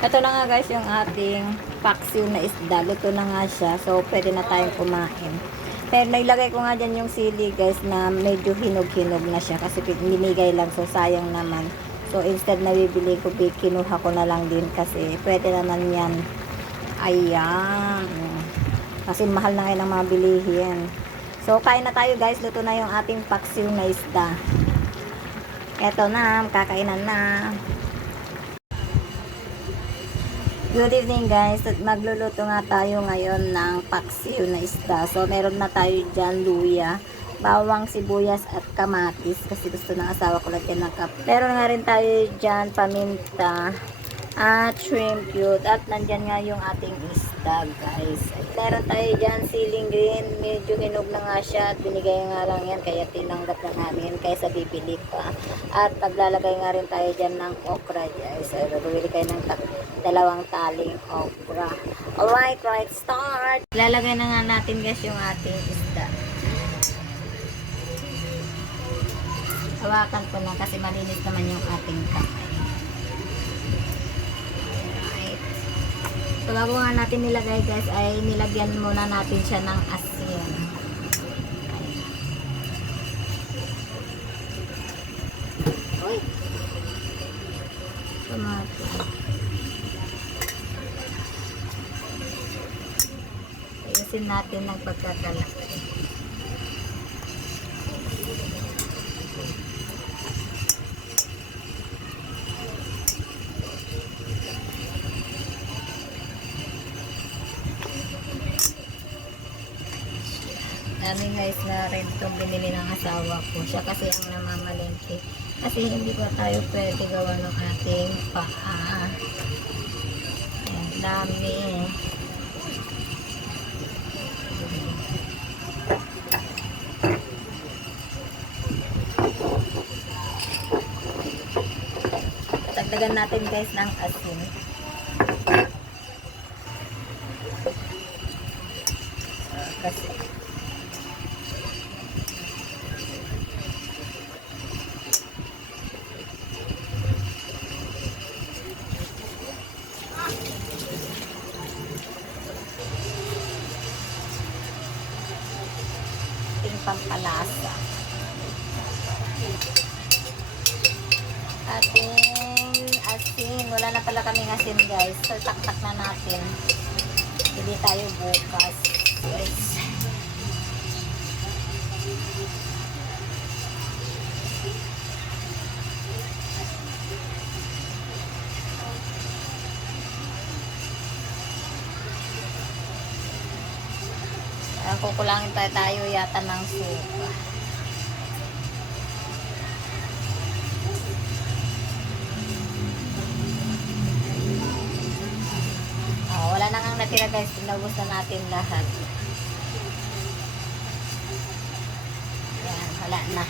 Ito na nga guys yung ating paksiw na isda. Luto na nga siya. So, pwede na tayong kumain. Pero nailagay ko nga dyan yung sili guys na medyo hinog-hinog na siya. Kasi binigay lang. So, sayang naman. So, instead na bibili ko, kinuha ko na lang din. Kasi pwede naman yan. Ayan. Kasi mahal na ngayon ang mga bilihin. So, kain na tayo guys. Luto na yung ating paksiw na isda. Eto na. Kakainan na. Good evening guys. Magluluto nga tayo ngayon ng paksiw na isda. So meron na tayo dyan luya, bawang, sibuyas at kamatis. Kasi gusto ng asawa ko lagyan ng kap. Meron nga rin tayo dyan paminta at shrimp cute. At nandyan nga yung ating isda guys. At meron tayo dyan siling green. Medyo hinog na nga siya. At binigay nga lang yan. Kaya tinanggap na namin. Kaysa bibili pa. At paglalagay nga rin tayo dyan ng okra guys. Ay, bibili kayo ng dalawang taling okra. Alright, right, start! Lalagay na nga natin guys yung ating isda. Hawakan ko na kasi malinis naman yung ating kamay. Alright. So, bago nga natin nilagay guys, ay nilagyan muna natin siya ng asin. Uy! Tomato. Ayusin natin ng pagkakalaki. Dami guys na rin itong binili ng asawa ko. Siya kasi ang namamalengke. Kasi hindi pa tayo pwede gawa ng ating paa. Ayan, dami. Dagdagan natin guys ng asin. Kasi ating pampalasa. Ating asin. Wala na pala kaming asin guys. So, tak-tak na natin. Hindi tayo bukas. Guys. Kukulangin tayo yata ng suka. Wala na nga natira guys, tinubos na natin lahat. Ayan, wala na.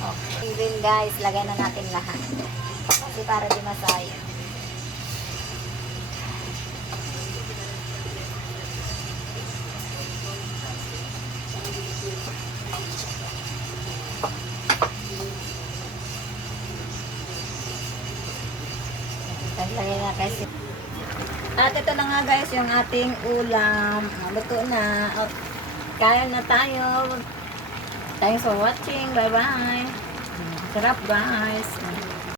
Okay din guys, lagay na natin lahat. Kasi para di masayang. Lagay na kasi. At ito na nga guys yung ating ulam. Luto na. Kaya na tayo. Thanks for watching. Bye bye. Sarap guys.